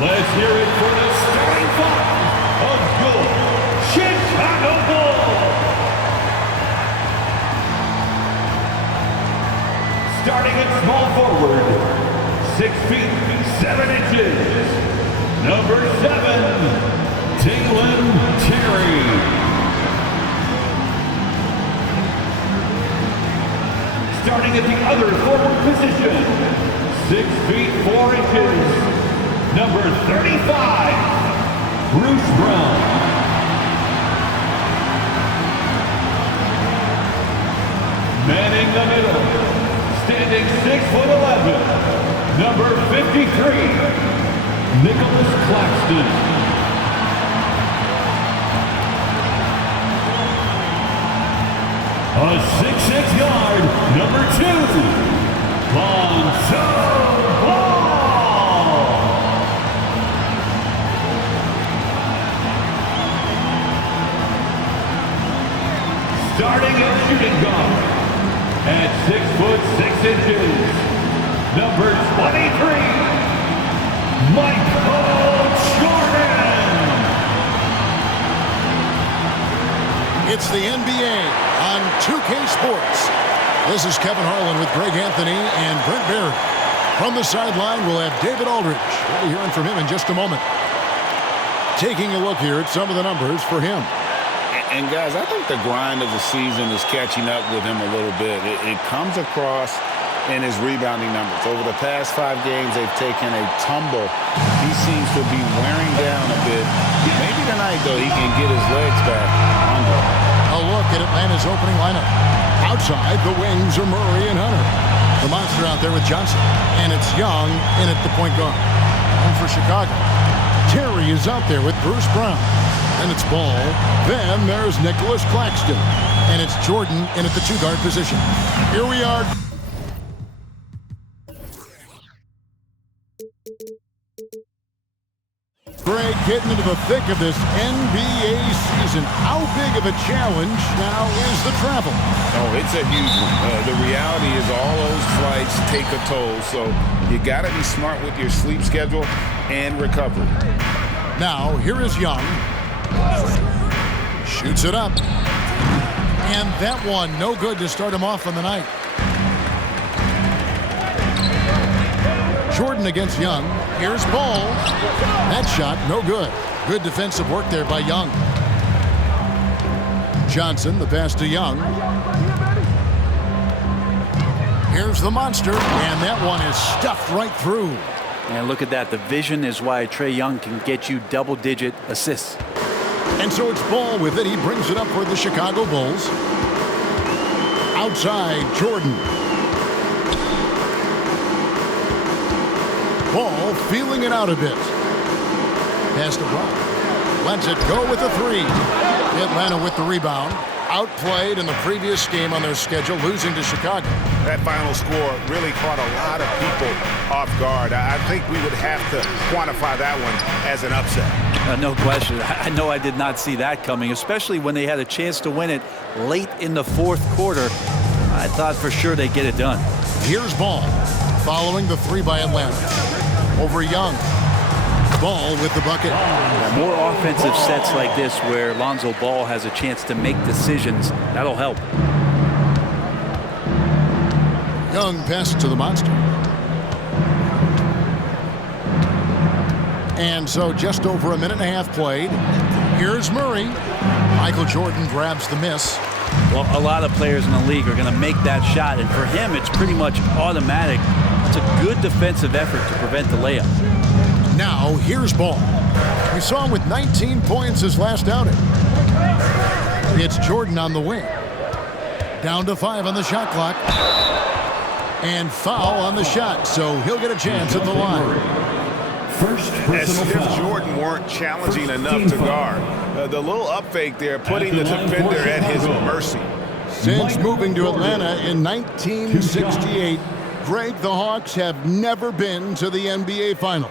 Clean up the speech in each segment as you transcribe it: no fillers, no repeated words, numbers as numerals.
Let's hear it for the starting five of your Chicago Bulls. Starting at small forward, 6 feet, 7 inches, number 7, Dalen Terry. Starting at the other forward position, 6 feet, 4 inches, number 35, Bruce Brown. Manning the middle, standing 6'11", number 53, Nicholas Claxton. A 6'6" guard, number 2, Lonzo Ball. Starting at shooting guard, at 6'6", number 23, Michael Jordan. It's the NBA on 2K Sports. This is Kevin Harlan with Greg Anthony and Brent Barry. From the sideline, we'll have David Aldridge. We'll be hearing from him in just a moment. Taking a look here at some of the numbers for him. And guys, I think the grind of the season is catching up with him a little bit. It comes across in his rebounding numbers. Over the past 5 games, they've taken a tumble. He seems to be wearing down a bit. Maybe tonight, though, he can get his legs back under. A look at Atlanta's opening lineup. Outside, the wings are Murray and Hunter. The monster out there with Johnson. And it's Young in at the point guard. And for Chicago, Terry is out there with Bruce Brown. And it's Ball. Then there's Nicholas Claxton. And it's Jordan in at the 2-guard position. Here we are. Greg, getting into the thick of this NBA season. How big of a challenge now is the travel? Oh, it's a huge one. The reality is all those flights take a toll, so you got to be smart with your sleep schedule and recovery. Now, here is Young. Shoots it up. And that one, no good to start him off on the night. Jordan against Young. Here's Ball. That shot, no good. Good defensive work there by Young. Johnson, the pass to Young. Here's the monster, and that one is stuffed right through. And look at that. The vision is why Trae Young can get you double-digit assists. And so it's Ball with it. He brings it up for the Chicago Bulls. Outside, Jordan. Ball feeling it out a bit. Pass to Brown. Lets it go with a 3. Atlanta with the rebound. Outplayed in the previous game on their schedule, losing to Chicago. That final score really caught a lot of people off guard. I think we would have to quantify that one as an upset. No question. I know I did not see that coming, especially when they had a chance to win it late in the 4th quarter. I thought for sure they'd get it done. Here's Ball, following the 3 by Atlanta. Over Young. Ball with the bucket. More offensive sets like this where Lonzo Ball has a chance to make decisions. That'll help. Young passes to the monster. And so just over a minute and a half played. Here's Murray. Michael Jordan grabs the miss. Well, a lot of players in the league are going to make that shot, and for him, it's pretty much automatic. It's a good defensive effort to prevent the layup. Now, here's Ball. We saw him with 19 points his last outing. It's Jordan on the wing. Down to 5 on the shot clock. And foul on the shot, so he'll get a chance at the line. As if Jordan weren't challenging enough to guard. The little up fake there, putting the defender at his mercy. Since moving to Atlanta in 1968, Greg, the Hawks have never been to the NBA Finals.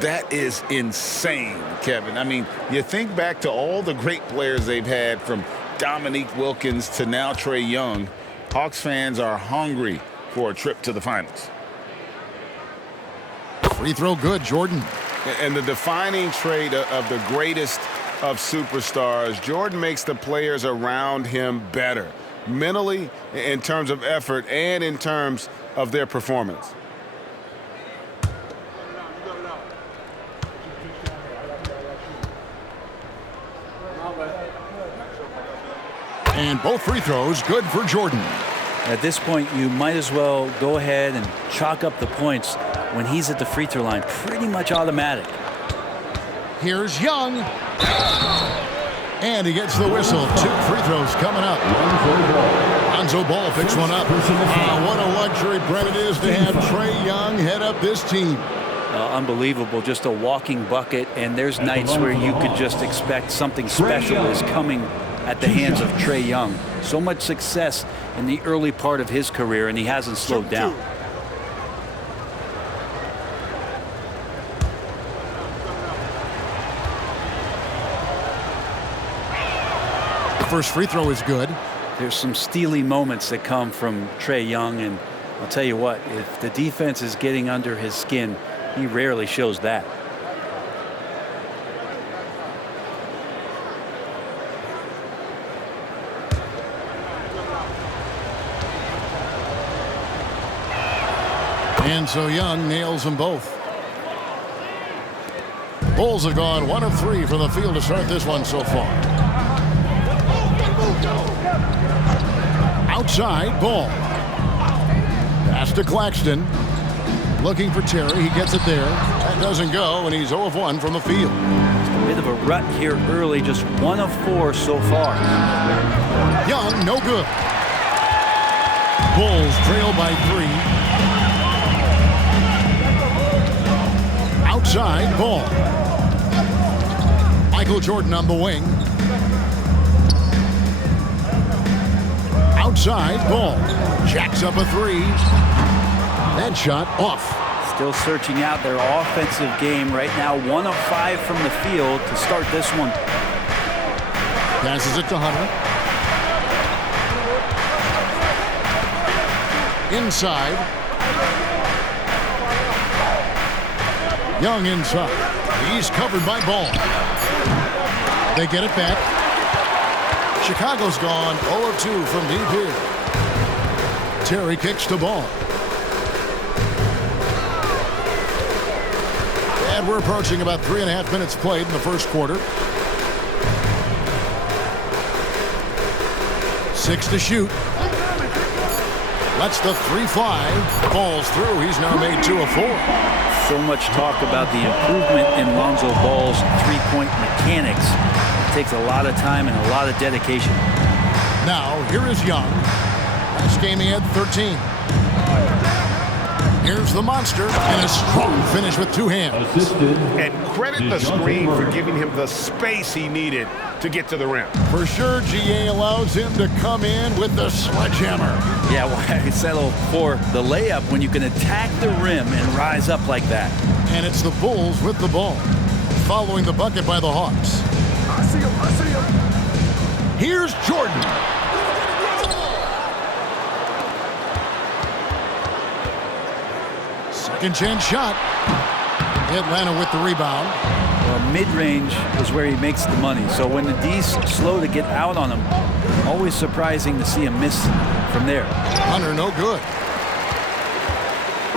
That is insane, Kevin. I mean, you think back to all the great players they've had, from Dominique Wilkins to now Trae Young. Hawks fans are hungry for a trip to the finals. Free throw good, Jordan. And the defining trait of the greatest of superstars, Jordan makes the players around him better, mentally, in terms of effort, and in terms of their performance. And both free throws good for Jordan. At this point, you might as well go ahead and chalk up the points when he's at the free throw line. Pretty much automatic. Here's Young. And he gets the whistle. 2 free throws coming up. Lonzo Ball picks one up. What a luxury, Brent, it is to have Trae Young head up this team. Unbelievable. Just a walking bucket. And there's nights where you could just expect something special is coming at the hands of Trae Young. So much success in the early part of his career, and he hasn't slowed down. The first free throw is good. There's some steely moments that come from Trae Young, and I'll tell you what, if the defense is getting under his skin, he rarely shows that. And so Young nails them both. Bulls have gone 1 of 3 from the field to start this one so far. Outside, Ball. Pass to Claxton. Looking for Terry. He gets it there. That doesn't go, and he's 0 of 1 from the field. A bit of a rut here early, just 1 of 4 so far. Young, no good. Bulls trail by 3. Outside, Ball. Michael Jordan on the wing. Outside, Ball. Jacks up a 3. That shot off. Still searching out their offensive game right now. 1 of 5 from the field to start this one. Passes it to Hunter. Inside. Young inside. He's covered by Ball. They get it back. Chicago's gone 0 of 2 from deep here. Terry kicks to Ball. And we're approaching about 3.5 minutes played in the first quarter. 6 to shoot. Lets the 3 fly. Falls through. He's now made 2 of 4. So much talk about the improvement in Lonzo Ball's three-point mechanics. It takes a lot of time and a lot of dedication. Now, here is Young. Last game he had 13. Here's the monster, and a strong finish with 2 hands. And credit the screen for giving him the space he needed to get to the rim. For sure, GA allows him to come in with the sledgehammer. Yeah, why settle for the layup when you can attack the rim and rise up like that? And it's the Bulls with the ball, following the bucket by the Hawks. I see him. Here's Jordan. Second chance shot. Atlanta with the rebound. Well, mid-range is where he makes the money. So when the D's slow to get out on him, always surprising to see him miss from there. Hunter, no good.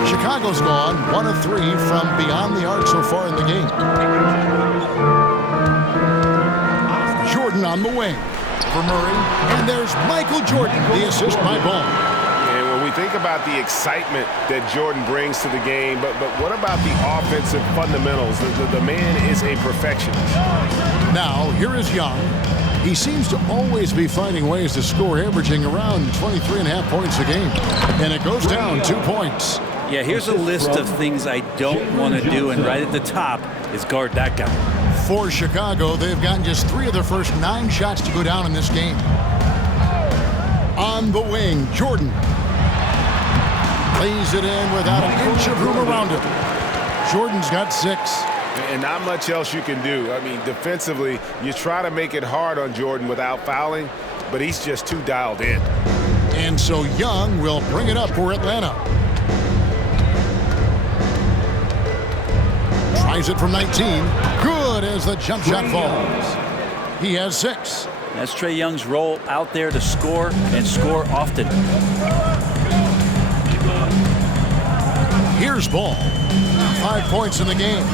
Chicago's gone 1 of 3 from beyond the arc so far in the game. Jordan on the wing for Murray. And there's Michael Jordan, the assist by Ball. And when we think about the excitement that Jordan brings to the game, but what about the offensive fundamentals? The man is a perfectionist. Now, here is Young. He seems to always be finding ways to score, averaging around 23.5 points a game. And it goes down 2 points. Yeah, here's a list of things I don't want to do, and right at the top is guard that guy. For Chicago, they've gotten just 3 of their first 9 shots to go down in this game. On the wing, Jordan. Lays it in without an inch of room around him. Jordan's got 6. And not much else you can do. I mean, defensively, you try to make it hard on Jordan without fouling, but he's just too dialed in. And so Young will bring it up for Atlanta. Tries it from 19. Good as the jump shot falls. He has 6. That's Trae Young's role out there to score and score often. Here's Ball. 5 points in the game.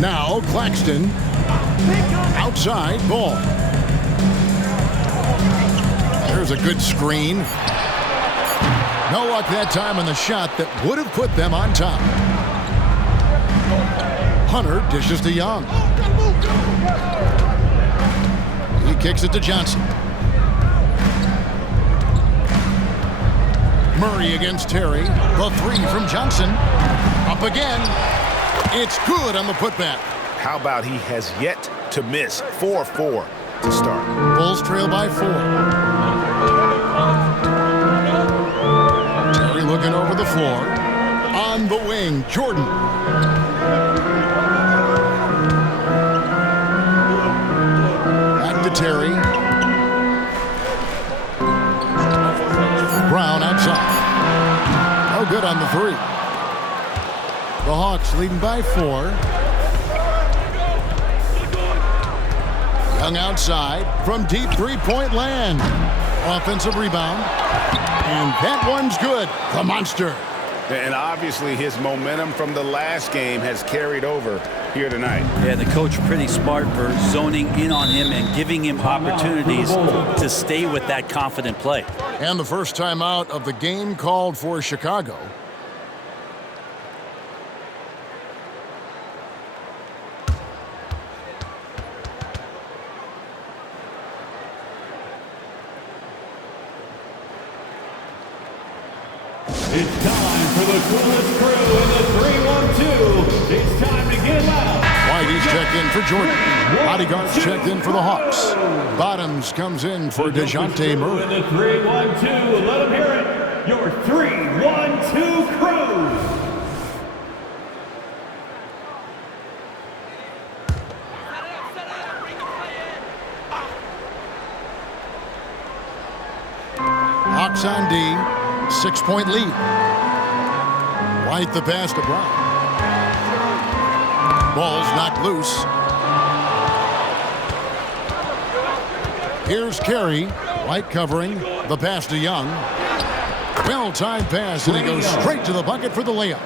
Now Claxton. Outside Ball. There's a good screen. No luck that time on the shot that would have put them on top. Hunter dishes to Young. He kicks it to Johnson. Murray against Terry. The 3 from Johnson. Up again. It's good on the putback. How about he has yet to miss? 4-4 to start. Bulls trail by 4. Terry looking over the floor. On the wing, Jordan. Back to Terry. Brown outside. No good on the 3. The Hawks leading by 4. Young outside from deep three-point land. Offensive rebound. And that one's good. The monster. And obviously his momentum from the last game has carried over here tonight. Yeah, the coach pretty smart for zoning in on him and giving him opportunities to stay with that confident play. And the first timeout of the game called for Chicago. It's time for the coolest crew in the 3-1-2. It's time to get loud. Whitey's checked in for Jordan. Bodyguards checked in for the Hawks. Bottoms comes in for DeJounte Murray. In the 3-1-2, let them hear it. Your 3-1-2 crew. Hawks on D. 6-point lead. White the pass to Brown. Ball's knocked loose. Here's Carey. White covering. The pass to Young. Well-timed pass, and he goes straight to the bucket for the layup.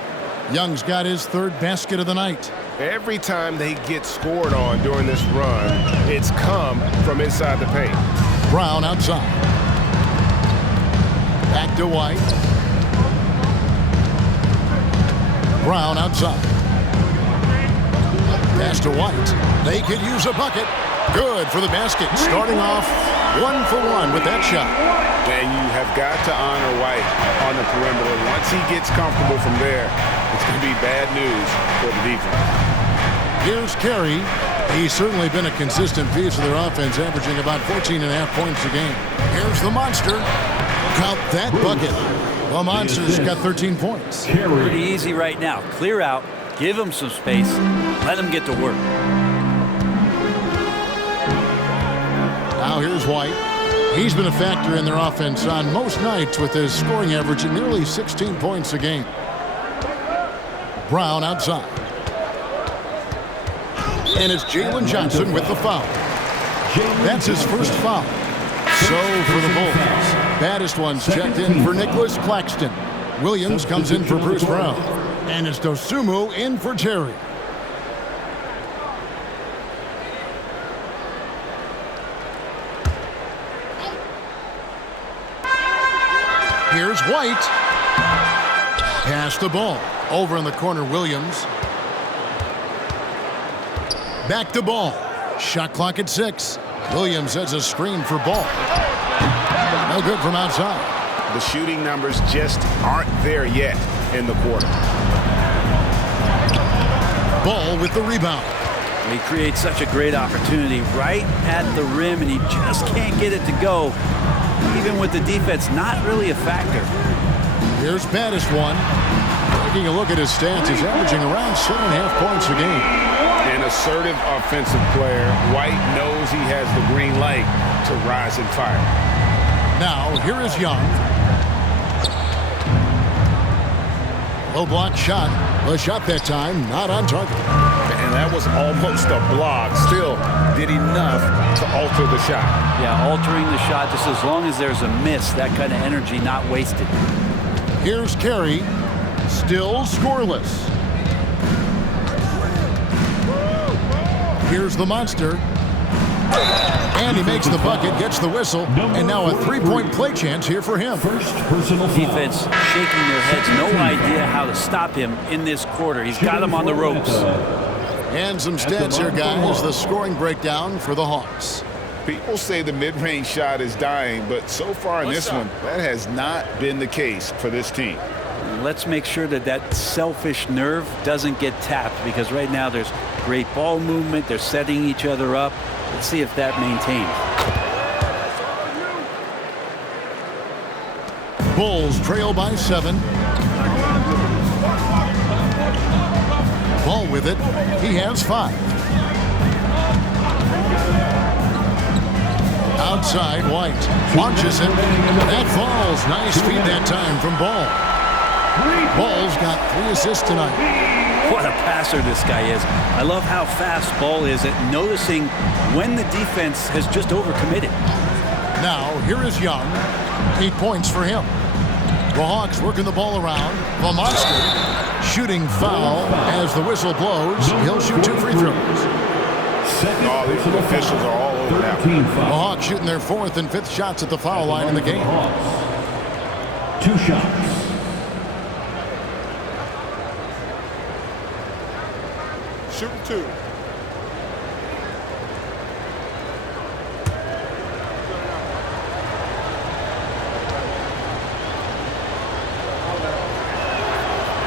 Young's got his 3rd basket of the night. Every time they get scored on during this run, it's come from inside the paint. Brown outside. Back to White. Brown outside. Pass to White. They could use a bucket. Good for the basket. Starting off 1 for 1 with that shot. And you have got to honor White on the perimeter. Once he gets comfortable from there, it's going to be bad news for the defense. Here's Carey. He's certainly been a consistent piece of their offense, averaging about 14.5 points a game. Here's the monster. Count that bucket. The Monsters got 13 points. Pretty easy right now. Clear out, give him some space, let him get to work. Now here's White. He's been a factor in their offense on most nights with his scoring average at nearly 16 points a game. Brown outside. And it's Jalen Johnson with the foul. That's his first foul. So for the Bulls, baddest ones checked in for Nicholas Claxton. Williams comes in for Bruce Brown. And it's Dosunmu in for Terry. Here's White. Pass the ball. Over in the corner, Williams. Back to Ball. Shot clock at 6. Williams has a screen for Ball. No good from outside. The shooting numbers just aren't there yet in the quarter. Ball with the rebound. He creates such a great opportunity right at the rim, and he just can't get it to go. Even with the defense not really a factor. Here's baddest one. Taking a look at his stats, he's averaging around 7.5 points a game. An assertive offensive player. White knows he has the green light to rise and fire. Now, Here is Young. Low block shot. The shot that time not on target. And that was almost a block. Still did enough to alter the shot. Yeah, altering the shot just as long as there's a miss. That kind of energy not wasted. Here's Carey. Still scoreless. Here's the monster. And he makes the bucket, gets the whistle, and now a three-point play chance here for him. First personal foul. Defense shaking their heads. No idea how to stop him in this quarter. He's got him on the ropes. And some stats here, guys. The scoring breakdown for the Hawks. People say the mid-range shot is dying, but so far in this one, that has not been the case for this team. Let's make sure that that selfish nerve doesn't get tapped, because right now there's great ball movement. They're setting each other up. Let's see if that maintains. Bulls trail by 7. Ball with it. He has 5. Outside, White launches it. That falls. Nice feed that time from Ball. Ball's got 3 assists tonight. What a passer this guy is. I love how fast Ball is at noticing when the defense has just overcommitted. Now, here is Young. 8 points for him. The Hawks working the ball around. The monster shooting foul as the whistle blows. He'll shoot 2 free throws. Oh, these officials are all over now. The Hawks shooting their 4th and 5th shots at the foul line in the game. 2 shots. Shooting 2.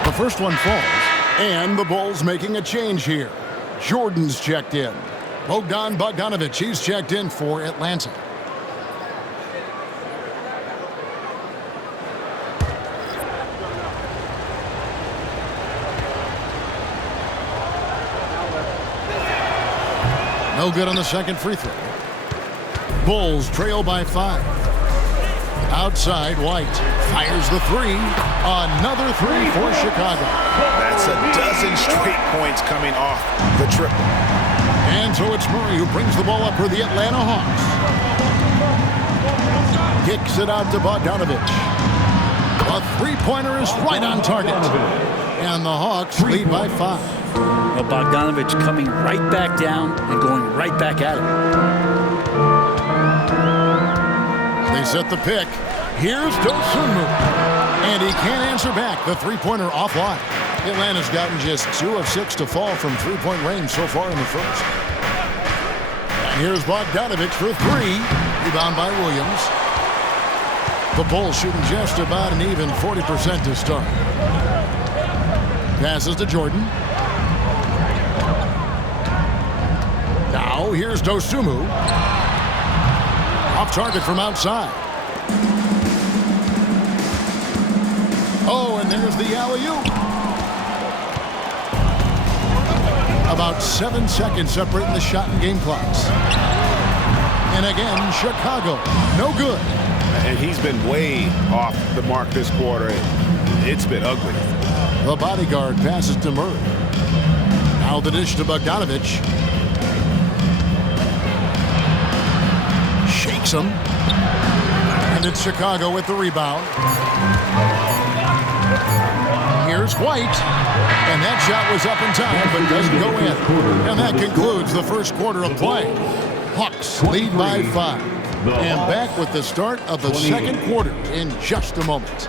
The first one falls, and the Bulls making a change here. Jordan's checked in. Bogdan Bogdanovic, he's checked in for Atlanta. No good on the second free throw. Bulls trail by 5. Outside, White fires the 3. Another 3 for Chicago. That's a dozen straight points coming off the triple. And so it's Murray who brings the ball up for the Atlanta Hawks. Kicks it out to Bogdanovic. A three-pointer is right on target. And the Hawks lead by 5. Well, Bogdanovic coming right back down and going right back at him. They set the pick. Here's Dosunmu. And he can't answer back. The three-pointer offline. Atlanta's gotten just 2 of 6 to fall from three-point range so far in the first. And here's Bogdanovic for 3. Rebound by Williams. The Bulls shooting just about an even 40% to start. Passes to Jordan. Now here's Dosunmu. Off target from outside. Oh, and there's the alley-oop. About 7 seconds separating the shot and game clocks. And again, Chicago, no good. And he's been way off the mark this quarter. It's been ugly. The bodyguard passes to Murray. Now the dish to Bogdanovic. Shakes him. And it's Chicago with the rebound. Here's White. And that shot was up in time, but doesn't go in. And that concludes the first quarter of play. Hawks lead by 5. And back with the start of the second quarter in just a moment.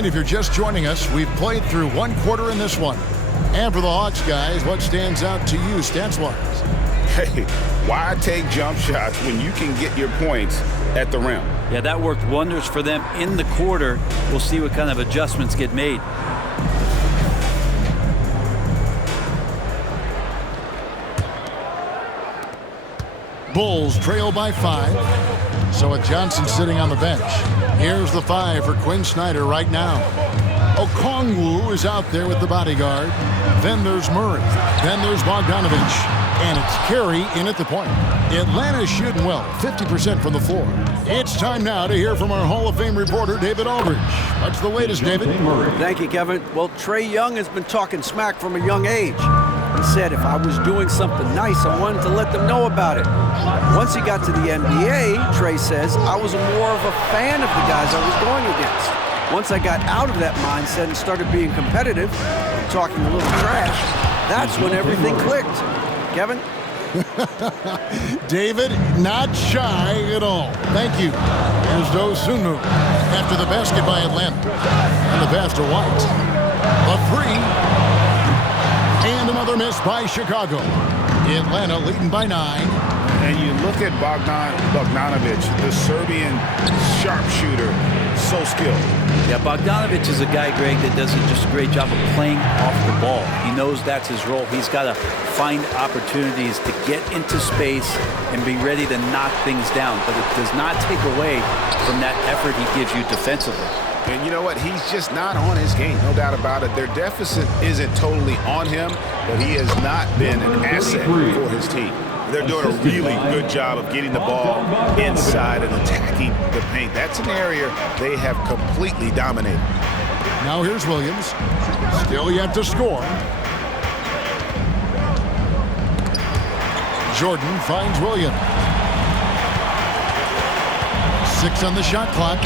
And if you're just joining us, we've played through one quarter in this one. And for the Hawks, guys, what stands out to you stats-wise? Hey, why take jump shots when you can get your points at the rim? Yeah, that worked wonders for them in the quarter. We'll see what kind of adjustments get made. Bulls trail by 5. So with Johnson sitting on the bench, here's the 5 for Quinn Snyder right now. Okongwu is out there with the bodyguard. Then there's Murray. Then there's Bogdanovich. And it's Carey in at the point. Atlanta's shooting well, 50% from the floor. It's time now to hear from our Hall of Fame reporter, David Aldridge. What's the latest, David? Thank you, Kevin. Well, Trae Young has been talking smack from a young age. He said if I was doing something nice, I wanted to let them know about it. Once he got to the NBA, Trae says, I was more of a fan of the guys I was going against. Once I got out of that mindset and started being competitive and talking a little trash, that's when everything clicked. Kevin? David, not shy at all. Thank you. Here's Dosunmu after the basket by Atlanta. And the pass to White. A 3. And another miss by Chicago. Atlanta leading by 9. And you look at Bogdanovich, the Serbian sharpshooter, so skilled. Yeah, Bogdanovich is a guy, Greg, that does just a great job of playing off the ball. He knows that's his role. He's got to find opportunities to get into space and be ready to knock things down. But it does not take away from that effort he gives you defensively. And you know what? He's just not on his game, no doubt about it. Their deficit isn't totally on him, but he has not been an asset for his team. They're doing a really good job of getting the ball inside and attacking the paint. That's an area they have completely dominated. Now here's Williams. Still yet to score. Jordan finds Williams. 6 on the shot clock.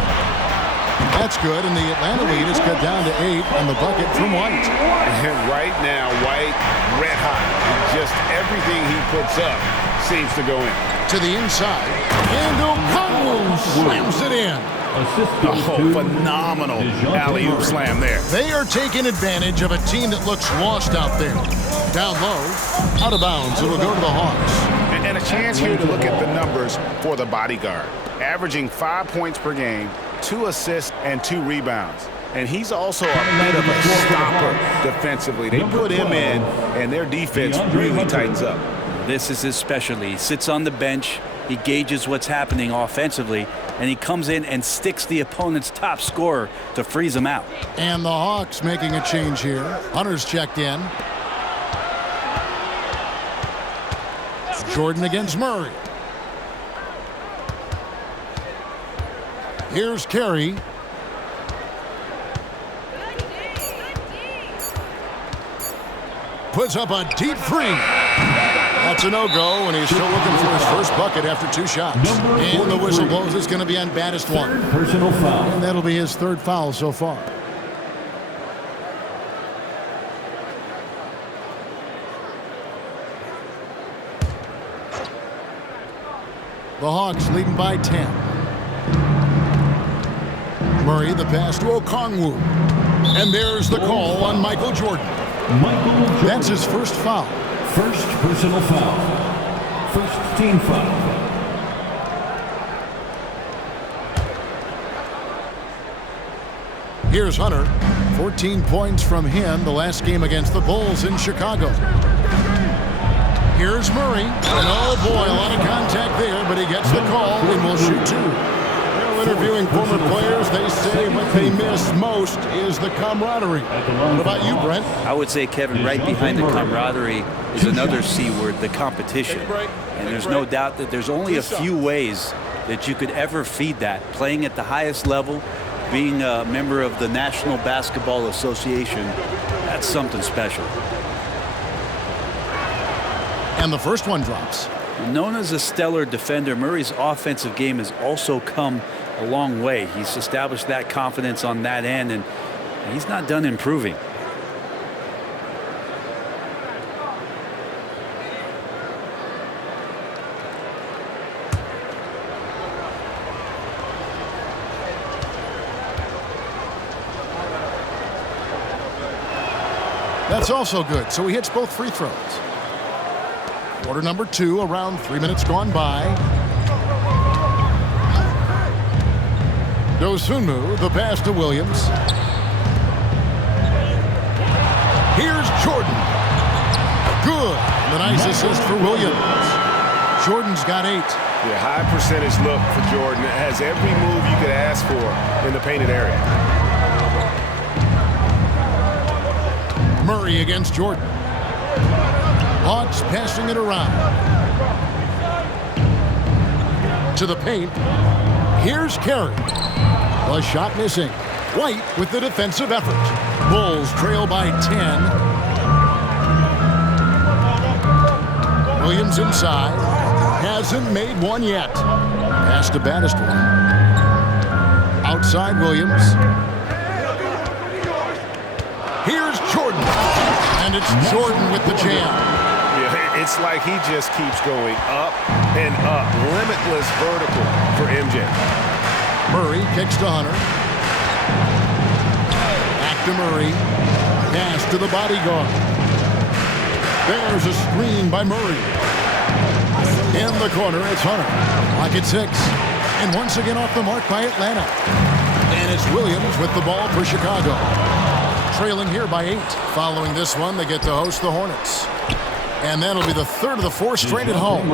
That's good, and the Atlanta lead is cut down to 8 on the bucket from White. And right now, White, red hot. Just everything he puts up seems to go in. To the inside, and Okongwu slams it in. Oh, phenomenal alley-oop slam there. They are taking advantage of a team that looks lost out there. Down low, out of bounds, it'll go to the Hawks. And a chance here to look at the numbers for the bodyguard. Averaging 5 points per game, 2 assists, and 2 rebounds. And he's also a bit of a stopper defensively. They put him in, and their defense really tightens up. This is his specialty. He sits on the bench, he gauges what's happening offensively, and he comes in and sticks the opponent's top scorer to freeze him out. And the Hawks making a change here. Hunter's checked in. Jordan against Murray. Here's Carey. Puts up a deep 3. That's a no-go, and he's still looking for his first bucket after 2 shots. And the whistle blows. It's going to be on baddest 1. Personal foul. And that'll be his 3rd foul so far. The Hawks leading by 10. Murray, the pass to Okongwu. And there's the call on Michael Jordan. That's his first foul. First personal foul. First team foul. Here's Hunter. 14 points from him the last game against the Bulls in Chicago. Here's Murray. And oh boy, a lot of contact there, but he gets the call and will shoot 2. Interviewing former players, they say what they miss most is the camaraderie. What about you, Brent? I would say, Kevin, right behind the camaraderie is another C word, the competition. And there's no doubt that there's only a few ways that you could ever feed that. Playing at the highest level, being a member of the National Basketball Association, that's something special. And the first one drops. Known as a stellar defender, Murray's offensive game has also come a long way. He's established that confidence on that end, and he's not done improving. That's also good, so he hits both free throws. Quarter number 2, around 3 minutes gone by. Dosunmu, the pass to Williams. Here's Jordan. Good. The nice assist for Williams. Jordan's got 8. Yeah, high percentage look for Jordan. It has every move you could ask for in the painted area. Murray against Jordan. Hawks passing it around. To the paint. Here's Carey. The shot missing. White with the defensive effort. Bulls trail by 10. Williams inside. Hasn't made one yet. Pass to Battistone. Outside Williams. Here's Jordan. And it's Jordan with the jam. Yeah, it's like he just keeps going up and up. Limitless vertical for MJ. Murray kicks to Hunter. Back to Murray. Pass to the bodyguard. There's a screen by Murray. In the corner, it's Hunter. Clock at 6. And once again off the mark by Atlanta. And it's Williams with the ball for Chicago. Trailing here by 8. Following this one, they get to host the Hornets. And that'll be the third of the 4 straight at home.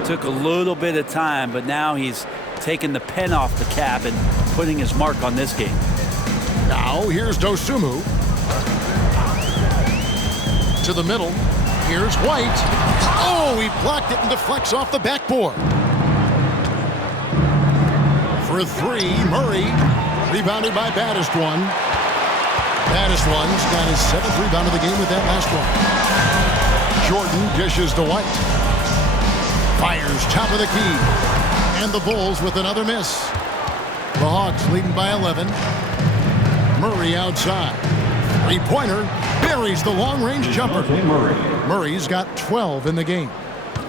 It took a little bit of time, but now he's taking the pen off the cap and putting his mark on this game. Now, here's Dosunmu. To the middle. Here's White. Oh, he blocked it and deflects off the backboard. For 3, Murray. Rebounded by Battistone. Battistone's got his 7th rebound of the game with that last one. Jordan dishes to White. Fires top of the key. And the Bulls with another miss. The Hawks leading by 11. Murray outside. Three-pointer buries the long-range jumper. Murray's got 12 in the game.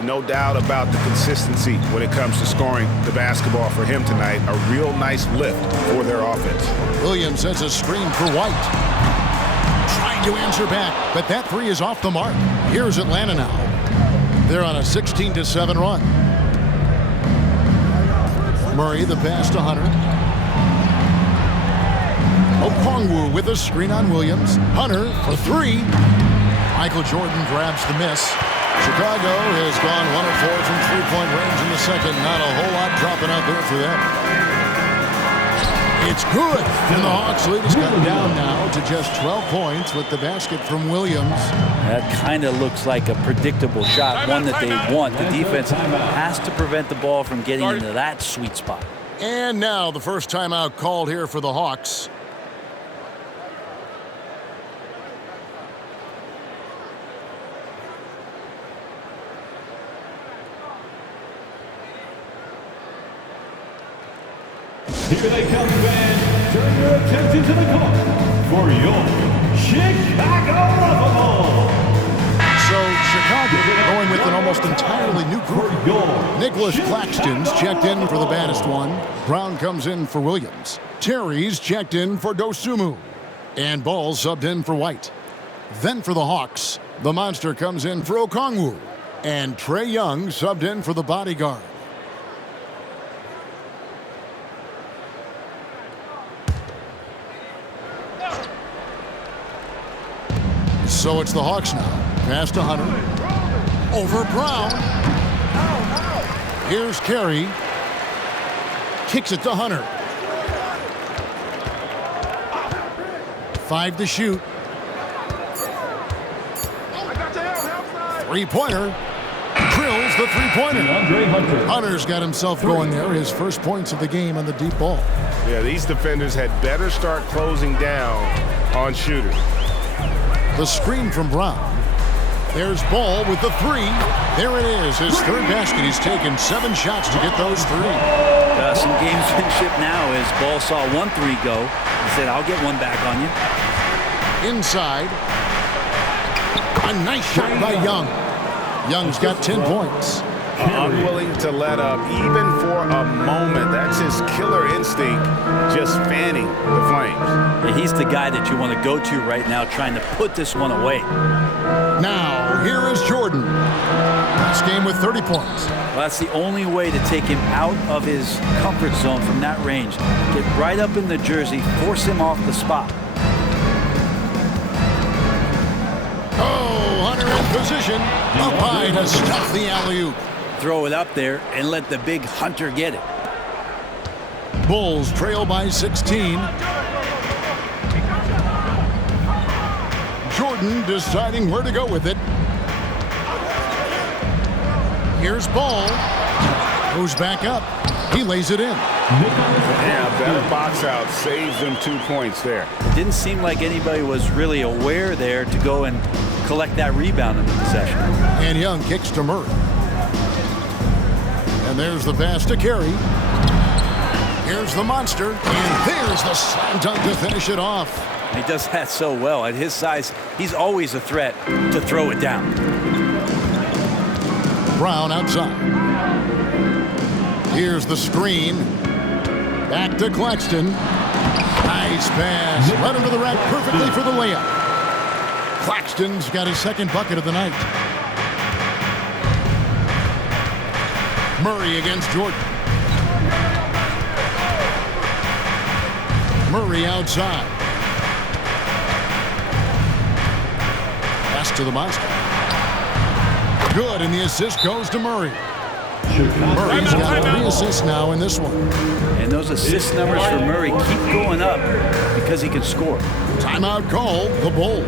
No doubt about the consistency when it comes to scoring the basketball for him tonight. A real nice lift for their offense. Williams sets a screen for White. Trying to answer back, but that 3 is off the mark. Here's Atlanta now. They're on a 16-7 run. Murray, the pass to Hunter. Okongwu with a screen on Williams. Hunter for 3. Michael Jordan grabs the miss. Chicago has gone 1 of 4 from three-point range in the second. Not a whole lot dropping out there for them. It's good. And the Hawks lead has gotten down now to just 12 points with the basket from Williams. That kind of looks like a predictable shot, one that they want. The defense has to prevent the ball from getting into that sweet spot. And now the first timeout called here for the Hawks. Here they come, fans. Turn your attention to the court for your Chicago Bulls. So Chicago going with an almost entirely new group. Nicholas Claxton's checked in for the baddest one. Brown comes in for Williams. Terry's checked in for Dosunmu. And Ball subbed in for White. Then for the Hawks, the monster comes in for Okongwu. And Trae Young subbed in for the bodyguard. So it's the Hawks now. Pass to Hunter. Over Brown. Here's Carey. Kicks it to Hunter. 5 to shoot. Three-pointer. Drills the three-pointer. Hunter's got himself going there. His first points of the game on the deep ball. Yeah, these defenders had better start closing down on shooters. The screen from Brown. There's Ball with the 3. There it is, his 3rd basket. He's taken 7 shots to get those 3. Some gamesmanship now as Ball saw 1 3 go. He said, I'll get one back on you. Inside. A nice shot by Young. Young's got 10 points. unwilling to let up, even for a moment. That's his killer instinct, just fanning the flames. Yeah, he's the guy that you want to go to right now, trying to put this one away. Now, here is Jordan. Last game with 30 points. Well, that's the only way to take him out of his comfort zone from that range. Get right up in the jersey, force him off the spot. Oh, Hunter in position. Up high to stuff the alley-oop. Throw it up there and let the big Hunter get it. Bulls trail by 16. Jordan deciding where to go with it. Here's Ball. Goes back up. He lays it in. Yeah, better box out saves them 2 points there. It didn't seem like anybody was really aware there to go and collect that rebound in the possession. And Young kicks to Murray. And there's the pass to Carey. Here's the monster. And there's the slam dunk to finish it off. He does that so well. At his size, he's always a threat to throw it down. Brown outside. Here's the screen. Back to Claxton. Nice pass. Led him to the rack perfectly for the layup. Claxton's got his second bucket of the night. Murray against Jordan. Murray outside. Pass to the monster. Good, and the assist goes to Murray. Murray's got 3 assists now in this one. And those assist numbers for Murray keep going up because he can score. Timeout call, the Bulls.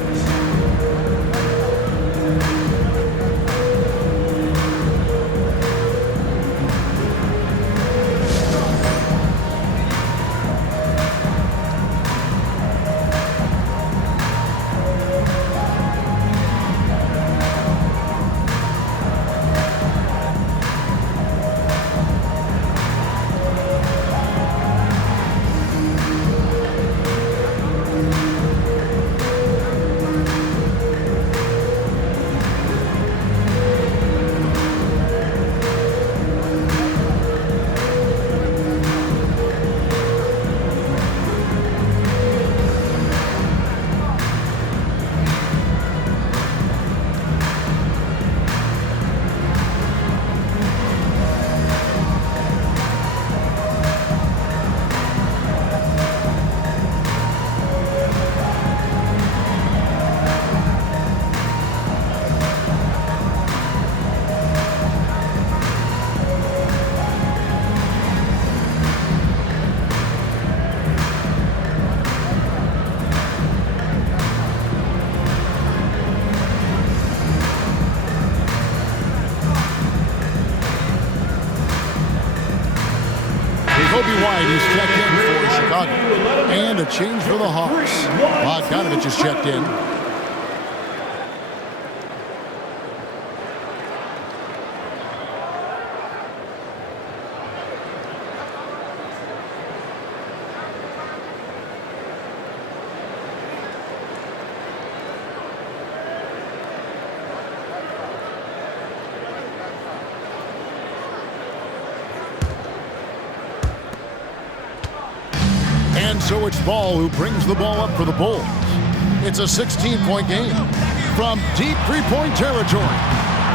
Kobe White is checked in for Chicago. And a change for the Hawks. Bogdanovich is checked in. And so it's Ball who brings the ball up for the Bulls. It's a 16-point game from deep three-point territory.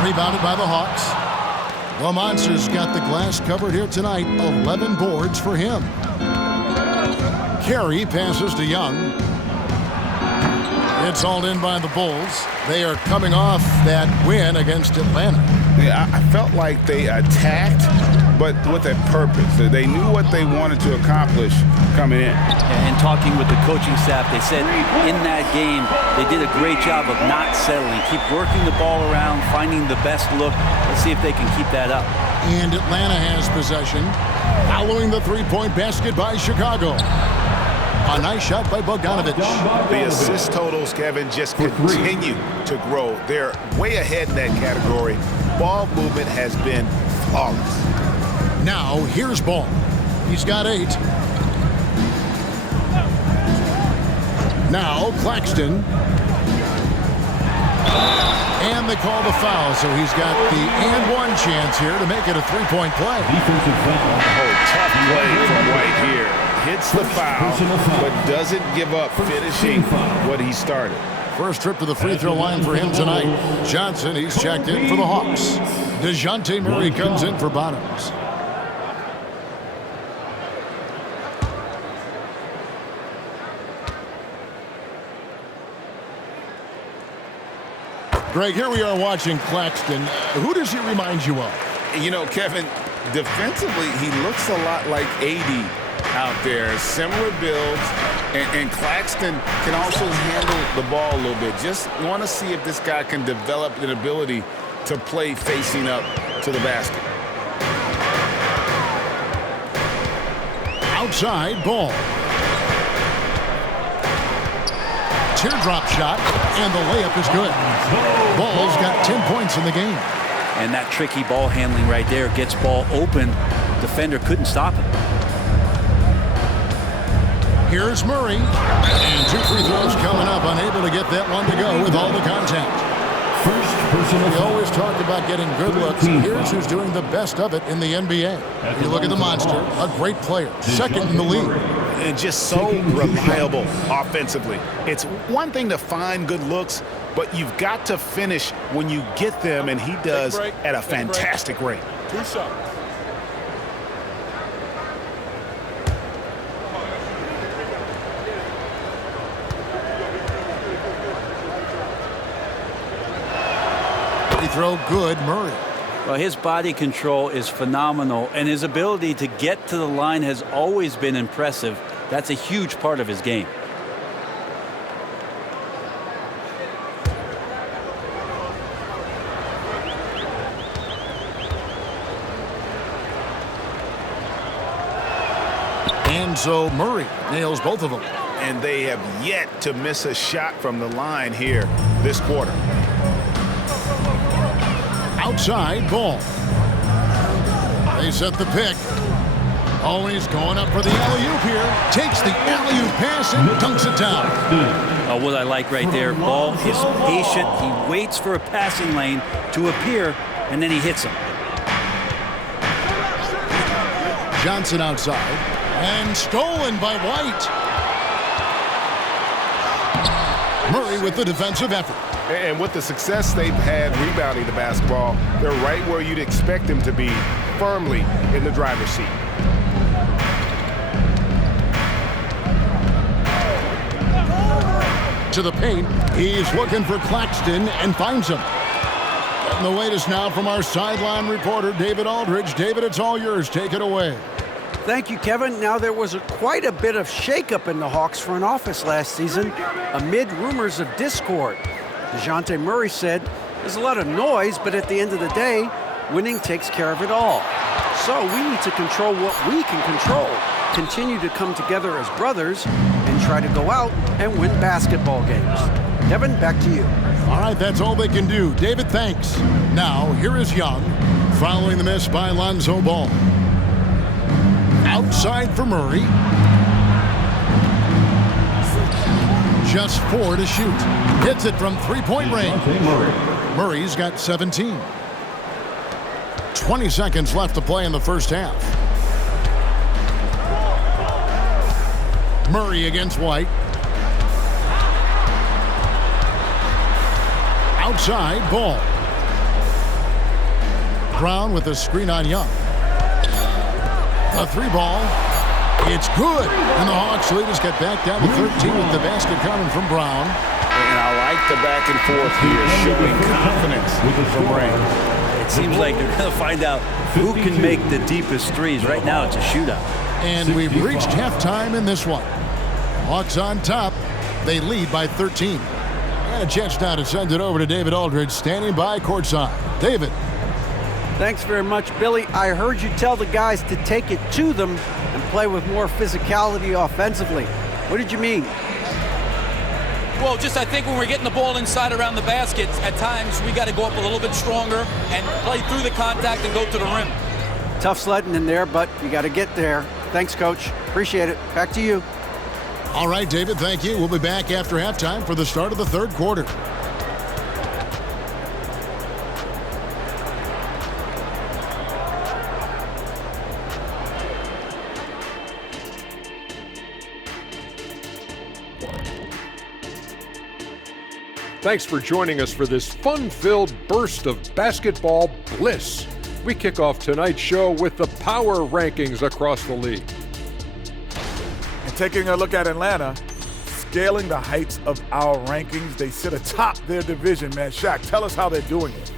Rebounded by the Hawks. The Monsters got the glass covered here tonight. 11 boards for him. Carey passes to Young. It's hauled in by the Bulls. They are coming off that win against Atlanta. Yeah, I felt like they attacked, but with a purpose. They knew what they wanted to accomplish coming in. And talking with the coaching staff, they said in that game, they did a great job of not settling. Keep working the ball around, finding the best look. Let's see if they can keep that up. And Atlanta has possession. Following the three-point basket by Chicago. A nice shot by Bogdanovich. The assist totals, Kevin, just continue to grow. They're way ahead in that category. Ball movement has been flawless. Now, here's Ball. He's got 8. Now, Claxton. And they call the foul, so he's got the and one chance here to make it a three-point play. Defensive foul. Oh, tough play from White here. Hits the foul, but doesn't give up finishing what he started. First trip to the free throw line for him tonight. Johnson, he's checked in for the Hawks. DeJounte Murray comes in for Bottoms. Greg, here we are watching Claxton. Who does he remind you of? You know, Kevin, defensively, he looks a lot like AD out there. Similar builds, and Claxton can also handle the ball a little bit. Just want to see if this guy can develop an ability to play facing up to the basket. Outside ball. Teardrop shot, and the layup is good. Ball's got 10 points in the game. And that tricky ball handling right there gets ball open. Defender couldn't stop it. Here's Murray. And 2 free throws coming up, unable to get that one to go with all the contact. First personal We foul. always talk about getting good looks. Here's who's doing the best of it in the NBA. You look at the monster, a great player, second in the league. And just so reliable offensively. It's one thing to find good looks, but you've got to finish when you get them, and he does at a fantastic rate. 2 shots. Free throw good, Murray. Well, his body control is phenomenal, and his ability to get to the line has always been impressive. That's a huge part of his game. And so Murray nails both of them. And they have yet to miss a shot from the line here this quarter. Outside ball. They set the pick. Always going up for the alley-oop here. Takes the alley-oop pass and dunks it down. What I like right there, Ball is patient. He waits for a passing lane to appear, and then he hits him. Johnson outside. And stolen by White. Murray with the defensive effort. And with the success they've had rebounding the basketball, they're right where you'd expect them to be, firmly in the driver's seat. To the paint, he's looking for Claxton and finds him. Getting the latest now from our sideline reporter, David Aldridge. David, it's all yours. Take it away. Thank you, Kevin. Now, there was quite a bit of shakeup in the Hawks front office last season amid rumors of discord. DeJounte Murray said, there's a lot of noise, but at the end of the day, winning takes care of it all. So we need to control what we can control, continue to come together as brothers, and try to go out and win basketball games. Kevin, back to you. All right, that's all they can do. David, thanks. Now, here is Young, following the miss by Lonzo Ball. Outside for Murray. Just 4 to shoot. Hits it from three-point range. Murray's got 17. 20 seconds left to play in the first half. Murray against White. Outside Ball. Brown with a screen on Young. A 3-ball. It's good. And the Hawks leaders get back down to 13 with the basket coming from Brown. And I like the back and forth here, showing confidence from Ray. It seems like they're going to find out who can make the deepest threes. Right now, it's a shootout. And we've reached halftime in this one. Hawks on top. They lead by 13. And a chance now to send it over to David Aldridge, standing by courtside. David. Thanks very much, Billy. I heard you tell the guys to take it to them and play with more physicality offensively. What did you mean? Well, just I think when we're getting the ball inside around the basket, at times we got to go up a little bit stronger and play through the contact and go to the rim. Tough sledding in there, but you got to get there. Thanks, Coach. Appreciate it. Back to you. All right, David, thank you. We'll be back after halftime for the start of the third quarter. Thanks for joining us for this fun-filled burst of basketball bliss. We kick off tonight's show with the power rankings across the league. And taking a look at Atlanta, scaling the heights of our rankings, they sit atop their division, man. Shaq, tell us how they're doing it.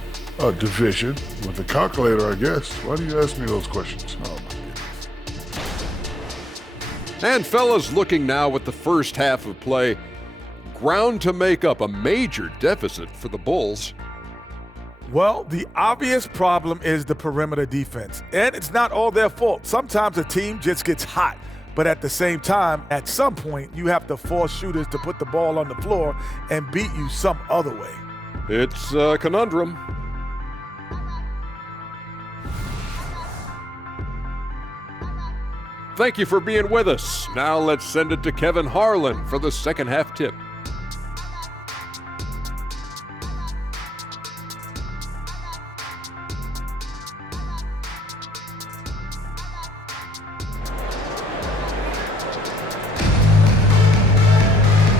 Division with the calculator, I guess. Why do you ask me those questions? Oh, my goodness. And fellas, looking now at the first half of play, ground to make up a major deficit for the Bulls. Well, the obvious problem is the perimeter defense, and it's not all their fault. Sometimes a team just gets hot, but at the same time, at some point, you have to force shooters to put the ball on the floor and beat you some other way. It's a conundrum. Thank you for being with us. Now let's send it to Kevin Harlan for the second half tip.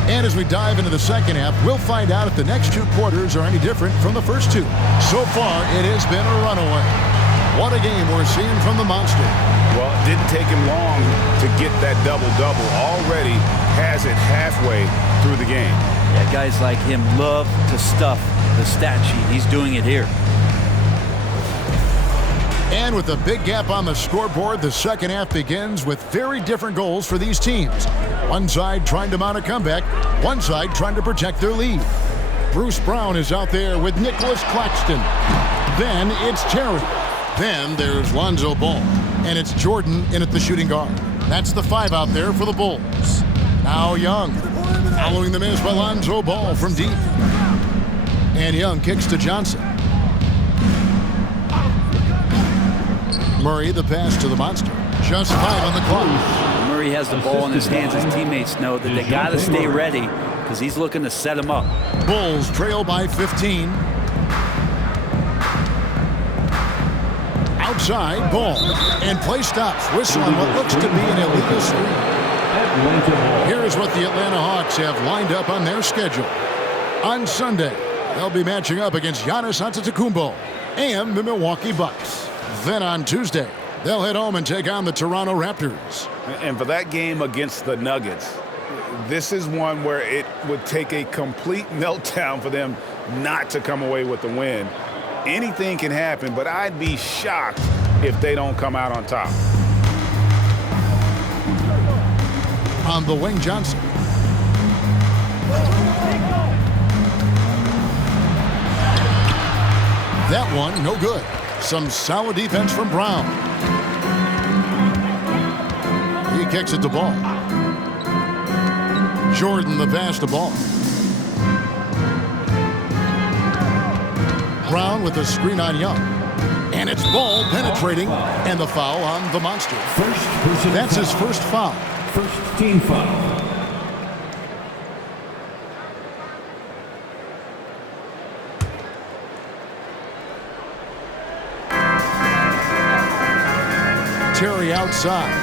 And as we dive into the second half, we'll find out if the next two quarters are any different from the first two. So far, it has been a runaway. What a game we're seeing from the Monster. Well, it didn't take him long to get that double-double. Already has it halfway through the game. Yeah, guys like him love to stuff the stat sheet. He's doing it here. And with a big gap on the scoreboard, the second half begins with very different goals for these teams. One side trying to mount a comeback, one side trying to protect their lead. Bruce Brown is out there with Nicholas Claxton. Then it's Terry. Then there's Lonzo Ball. And it's Jordan in at the shooting guard. That's the five out there for the Bulls. Now Young, following the miss by Lonzo Ball from deep. And Young kicks to Johnson. Murray, the pass to the Monster. Just 5 on the clock. Murray has the ball in his hands. His teammates know that they got to stay ready because he's looking to set him up. Bulls trail by 15. Outside, Ball. And play stops. Whistle on what looks to be an illegal screen. Here is what the Atlanta Hawks have lined up on their schedule. On Sunday, they'll be matching up against Giannis Antetokounmpo and the Milwaukee Bucks. Then on Tuesday, they'll head home and take on the Toronto Raptors. And for that game against the Nuggets, this is one where it would take a complete meltdown for them not to come away with the win. Anything can happen, but I'd be shocked if they don't come out on top. On the wing, Johnson. That one, no good. Some solid defense from Brown. He kicks it to Ball. Jordan the pass to Ball. Brown with a screen on Young. And it's Ball penetrating, and the foul on the Monster. That's his first foul. First team foul. Terry outside.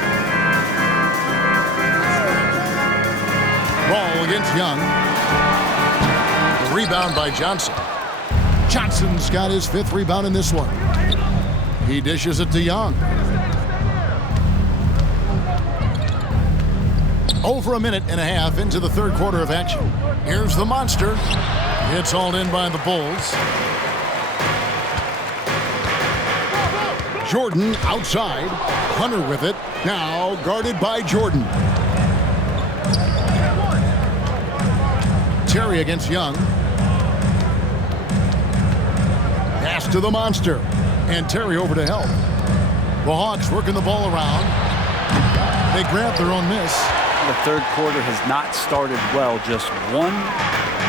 Ball against Young. The rebound by Johnson. Johnson's got his 5th rebound in this one. He dishes it to Young. Over a minute and a half into the third quarter of action. Here's the Monster. It's hauled in by the Bulls. Jordan outside. Hunter with it. Now guarded by Jordan. Terry against Young. Pass to the Monster. And Terry over to help. The Hawks working the ball around. They grab their own miss. The third quarter has not started well. Just 1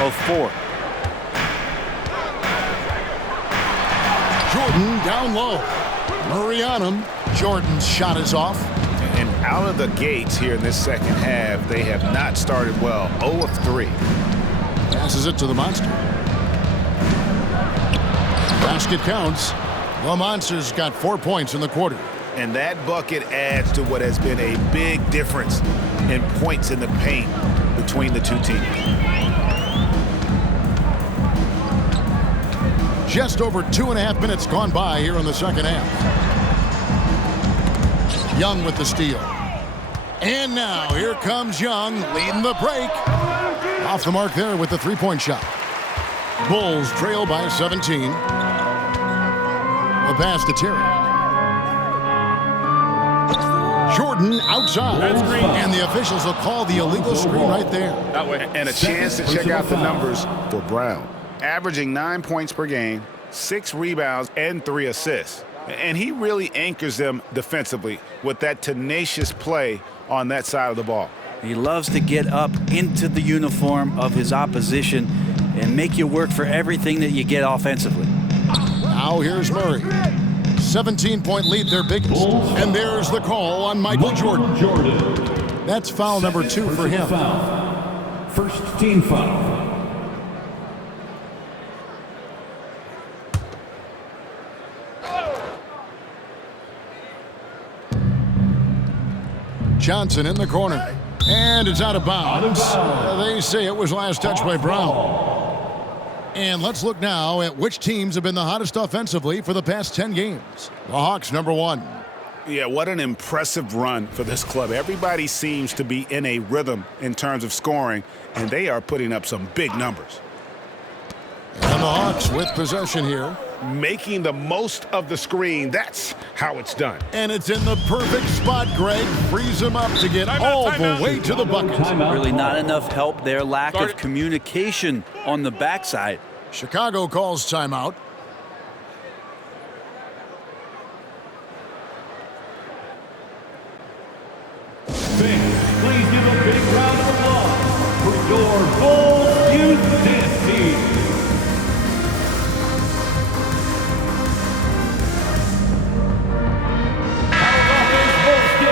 of 4. Jordan down low. Murray on him. Jordan's shot is off. And out of the gates here in this second half, they have not started well. 0 of 3. Passes it to the Monster. Basket counts. The Monster's got 4 points in the quarter. And that bucket adds to what has been a big difference in points in the paint between the two teams. Just over 2.5 minutes gone by here in the second half. Young with the steal. And now here comes Young leading the break. Off the mark there with the three-point shot. Bulls trail by 17. The pass to Terry. Jordan outside. And the officials will call the illegal screen right there. And a chance to check out the numbers for Brown. Averaging 9 points per game, 6 rebounds, and 3 assists. And he really anchors them defensively with that tenacious play on that side of the ball. He loves to get up into the uniform of his opposition and make you work for everything that you get offensively. Now here's Murray. 17-point lead, their biggest. And there's the call on Michael Jordan. That's foul number 2 for him. First team foul. Johnson in the corner. And it's out of bounds. They say it was last touched by Brown. And let's look now at which teams have been the hottest offensively for the past 10 games. The Hawks, number 1. Yeah, what an impressive run for this club. Everybody seems to be in a rhythm in terms of scoring, and they are putting up some big numbers. And the Hawks with possession here. Making the most of the screen. That's how it's done. And it's in the perfect spot, Greg. Frees him up to get all the way to the bucket. Really not enough help there. Lack of communication on the backside. Chicago calls timeout. Fans, please give a big round of applause for your Bulls Youth Dance Team.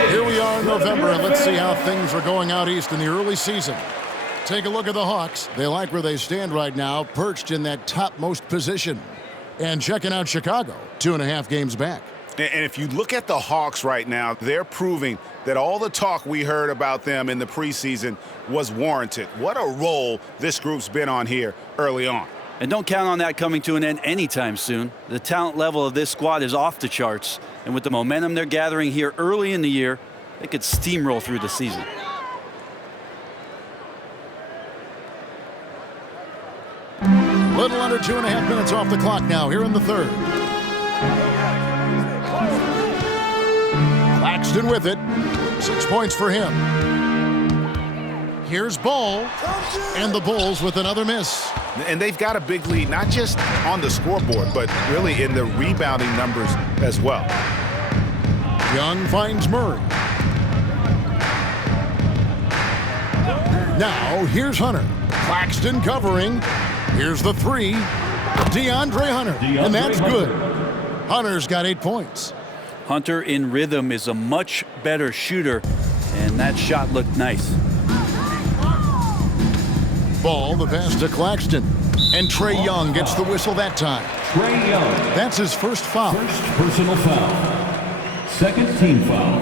Here we are in November, and let's see how things are going out east in the early season. Take a look at the Hawks. They like where they stand right now, perched in that topmost position. And checking out Chicago, 2.5 games back. And if you look at the Hawks right now, they're proving that all the talk we heard about them in the preseason was warranted. What a role this group's been on here early on. And don't count on that coming to an end anytime soon. The talent level of this squad is off the charts. And with the momentum they're gathering here early in the year, they could steamroll through the season. Little under 2.5 minutes off the clock now here in the third. Claxton with it. 6 points for him. Here's Ball. And the Bulls with another miss. And they've got a big lead, not just on the scoreboard, but really in the rebounding numbers as well. Young finds Murray. Now here's Hunter. Claxton covering. Here's the 3. DeAndre Hunter. And that's good. Hunter's got 8 points. Hunter in rhythm is a much better shooter, and that shot looked nice. Ball, the pass to Claxton. And Trae Young gets the whistle that time. Trae Young. That's his first foul. First personal foul. Second team foul.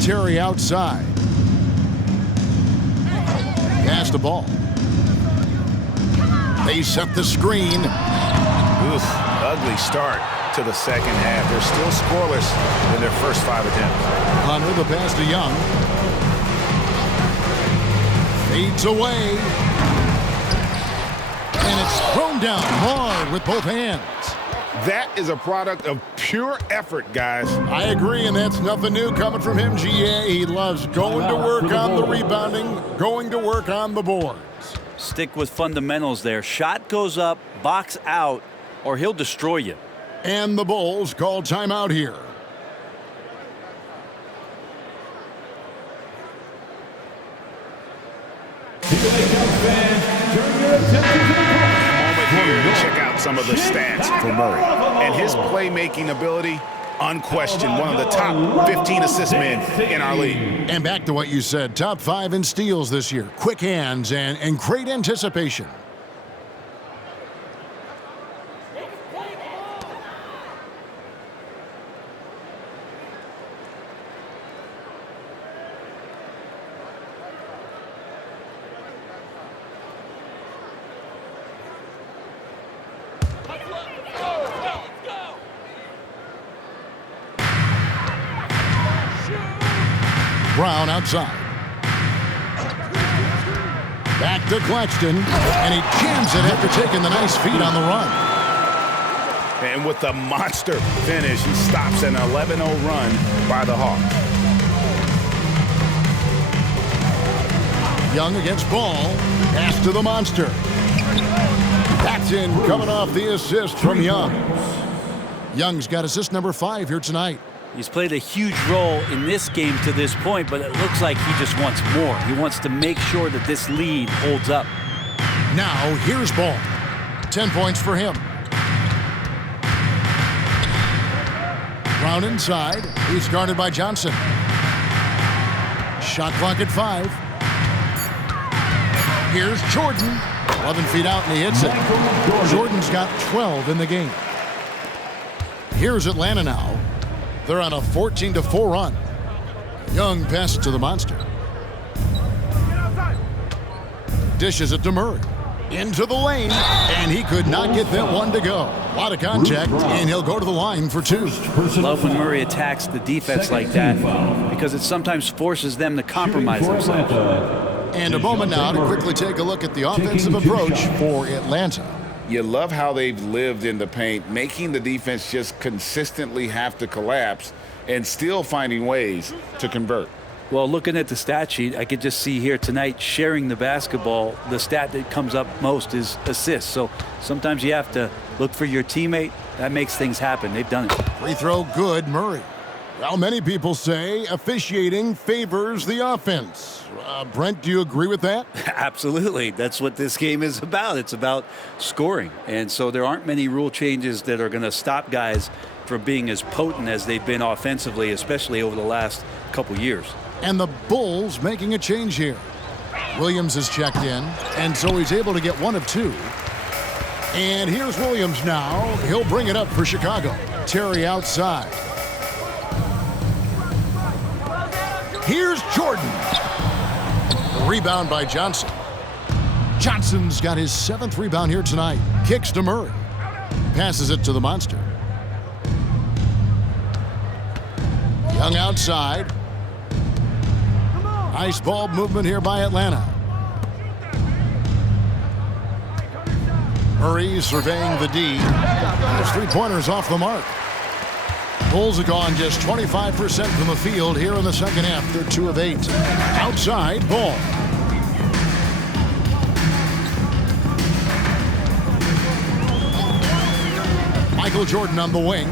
Terry outside. Pass the ball. They set the screen. Oof, ugly start to the second half. They're still scoreless in their first 5 attempts. Hunter, the pass to Young. Fades away. And it's thrown down hard with both hands. That is a product of pure effort, guys. I agree, and that's nothing new coming from him, GA. He loves going to work on the rebounding, going to work on the boards. Stick with fundamentals there. Shot goes up, box out, or he'll destroy you. And the Bulls call timeout here. Here to check out some of the stats for Murray. And his playmaking ability, unquestioned, one of the top 15 assist men in our league. And back to what you said, top 5 in steals this year. Quick hands and great anticipation. Brown outside. Back to Claxton, and he jams it after taking the nice feed on the run. And with the monster finish, he stops an 11-0 run by the Hawks. Young against Ball. Pass to the monster. That's in, coming off the assist from Young. Young's got assist number 5 here tonight. He's played a huge role in this game to this point, but it looks like he just wants more. He wants to make sure that this lead holds up. Now, here's Ball. 10 points for him. Brown inside. He's guarded by Johnson. Shot clock at 5. Here's Jordan. 11 feet out, and he hits it. Jordan's got 12 in the game. Here's Atlanta now. They're on a 14-4 run. Young passes to the monster. Dishes it to Murray. Into the lane, and he could not get that one to go. A lot of contact, and he'll go to the line for 2. Love when Murray attacks the defense like that because it sometimes forces them to compromise themselves. And a moment now to quickly take a look at the offensive approach for Atlanta. You love how they've lived in the paint, making the defense just consistently have to collapse and still finding ways to convert. Well, looking at the stat sheet, I could just see here tonight sharing the basketball. The stat that comes up most is assists. So sometimes you have to look for your teammate. That makes things happen. They've done it. Free throw good, Murray. Well, many people say officiating favors the offense. Brent, do you agree with that? Absolutely. That's what this game is about. It's about scoring. And so there aren't many rule changes that are going to stop guys from being as potent as they've been offensively, especially over the last couple years. And the Bulls making a change here. Williams is checked in, and so he's able to get 1 of 2. And here's Williams now. He'll bring it up for Chicago. Terry outside. Here's Jordan. Rebound by Johnson. Johnson's got his 7th rebound here tonight. Kicks to Murray. Passes it to the monster. Young outside. Nice ball movement here by Atlanta. Murray surveying the D. Those 3-pointers off the mark. Bulls have gone just 25% from the field here in the second half. They're 2 of 8. Outside, Ball. Michael Jordan on the wing.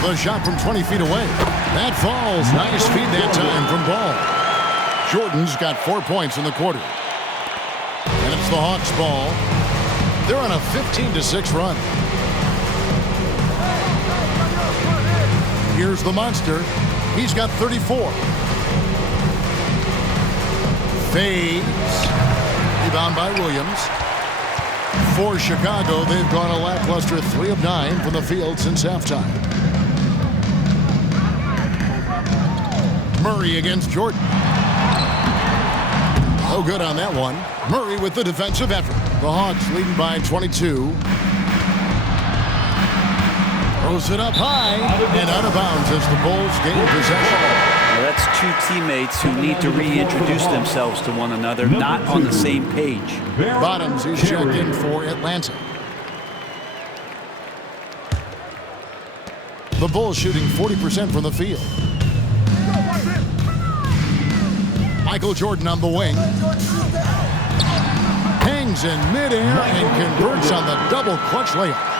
The shot from 20 feet away. That falls. Nice feed that time from Ball. Jordan's got 4 points in the quarter. And it's the Hawks' ball. They're on a 15-6 run. Here's the monster. He's got 34. Fades. Rebound by Williams. For Chicago, they've gone a lackluster 3 of 9 from the field since halftime. Murray against Jordan. No good on that one. Murray with the defensive effort. The Hawks leading by 22. Throws it up high and out of bounds as the Bulls gain possession. Well, that's 2 teammates who need to reintroduce themselves to one another, not on the same page. Bottoms is checked in for Atlanta. The Bulls shooting 40% from the field. Michael Jordan on the wing. Hangs in midair and converts on the double clutch layup.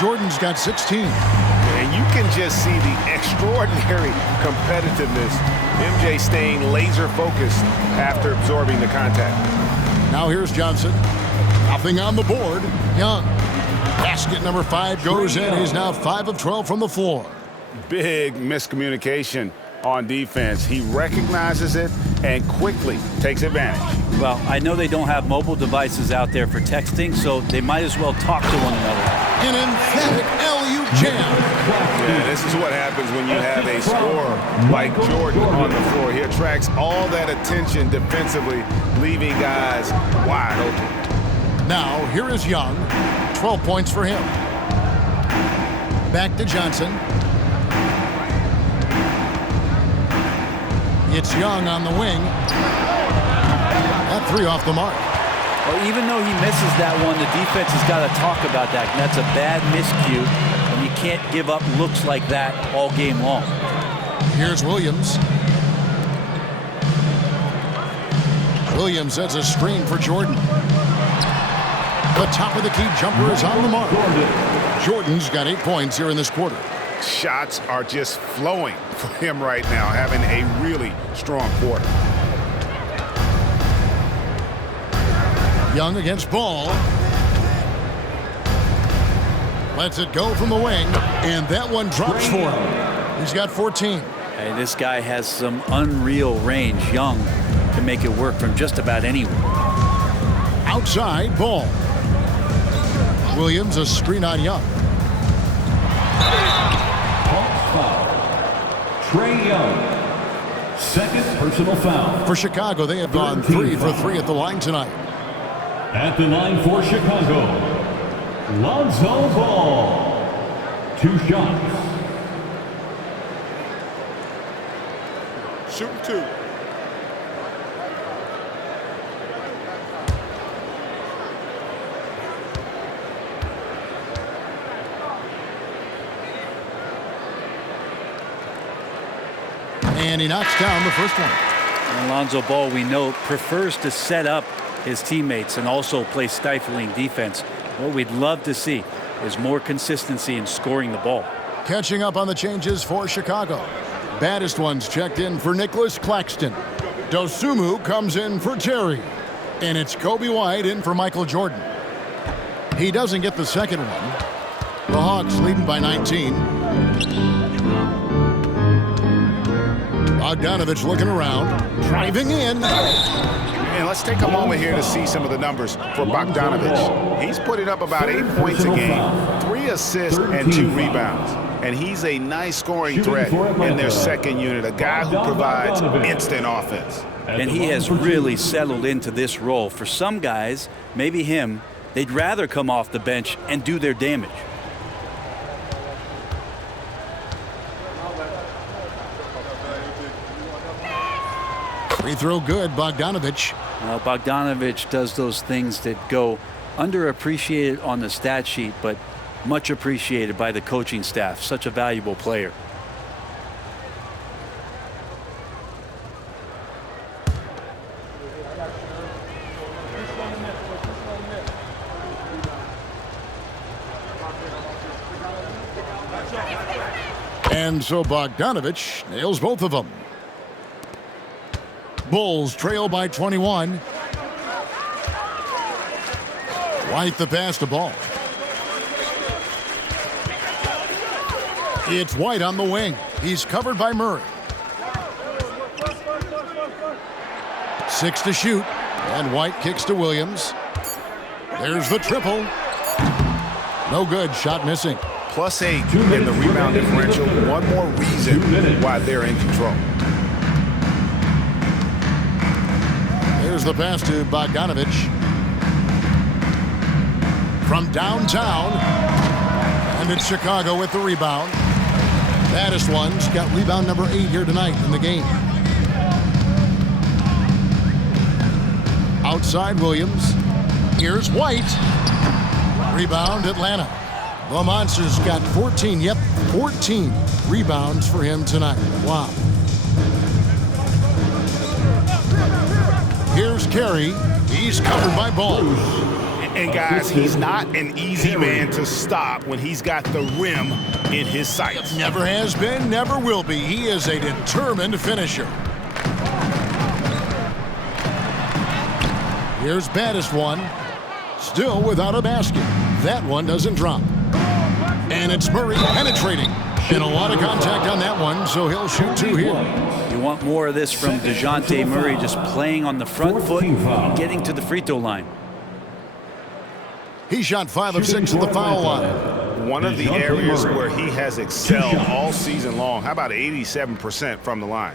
Jordan's got 16. And you can just see the extraordinary competitiveness. MJ staying laser focused after absorbing the contact. Now here's Johnson. Nothing on the board. Young. Basket number 5 goes in. He's now 5 of 12 from the floor. Big miscommunication on defense. He recognizes it and quickly takes advantage. Well, I know they don't have mobile devices out there for texting, so they might as well talk to one another. An emphatic LU jam. Yeah, this is what happens when you have a scorer like Jordan on the floor. He attracts all that attention defensively, leaving guys wide open. Now, here is Young. 12 points for him. Back to Johnson. It's Young on the wing. That 3 off the mark. Well, even though he misses that one, the defense has got to talk about that. And that's a bad miscue, and you can't give up looks like that all game long. Here's Williams. Williams sets a screen for Jordan. The top of the key jumper is on the mark. Jordan's got 8 points here in this quarter. Shots are just flowing for him right now, having a really strong quarter. Young against Ball. Lets it go from the wing, and that one drops for him. He's got 14. Hey, this guy has some unreal range. Young can make it work from just about anywhere. Outside, Ball. Williams, a screen on Young. Trae Young, second personal foul. For Chicago, they have gone 3 for 3 at the line tonight. At the line for Chicago, Lonzo Ball. 2 shots. Shooting 2. And he knocks down the first one. And Lonzo Ball, we know, prefers to set up his teammates and also play stifling defense. What we'd love to see is more consistency in scoring the ball. Catching up on the changes for Chicago. Baddest ones checked in for Nicholas Claxton. Dosunmu comes in for Terry. And it's Kobe White in for Michael Jordan. He doesn't get the second one. The Hawks leading by 19. Bogdanovich looking around, driving in. And let's take a moment here to see some of the numbers for Bogdanovich. He's putting up about 8 points a game, 3 assists and 2 rebounds. And he's a nice scoring threat in their second unit, a guy who provides instant offense. And he has really settled into this role. For some guys, maybe him, they'd rather come off the bench and do their damage. Free throw good, Bogdanovich. Well, Bogdanovich does those things that go underappreciated on the stat sheet, but much appreciated by the coaching staff. Such a valuable player. And so Bogdanovich nails both of them. Bulls trail by 21. White the pass to Ball. It's White on the wing. He's covered by Murray. 6 to shoot. And White kicks to Williams. There's the triple. No good. Shot missing. +8 in the rebound differential. One more reason why they're in control. There's the pass to Bogdanovich. From downtown. And it's Chicago with the rebound. Baddest ones got rebound number 8 here tonight in the game. Outside Williams. Here's White. Rebound Atlanta. The Monsters got 14. Yep, 14 rebounds for him tonight. Wow. Here's Carey. He's covered by Ball. And guys, he's not an easy man to stop when he's got the rim in his sights. Never has been, never will be. He is a determined finisher. Here's baddest one. Still without a basket. That one doesn't drop. And it's Murray penetrating. And a lot of contact on that one, so he'll shoot 2 here. You want more of this from DeJounte Murray, just playing on the front foot, getting to the free throw line. He shot 5 of 6 at the foul line. One of the areas where he has excelled all season long. How about 87% from the line?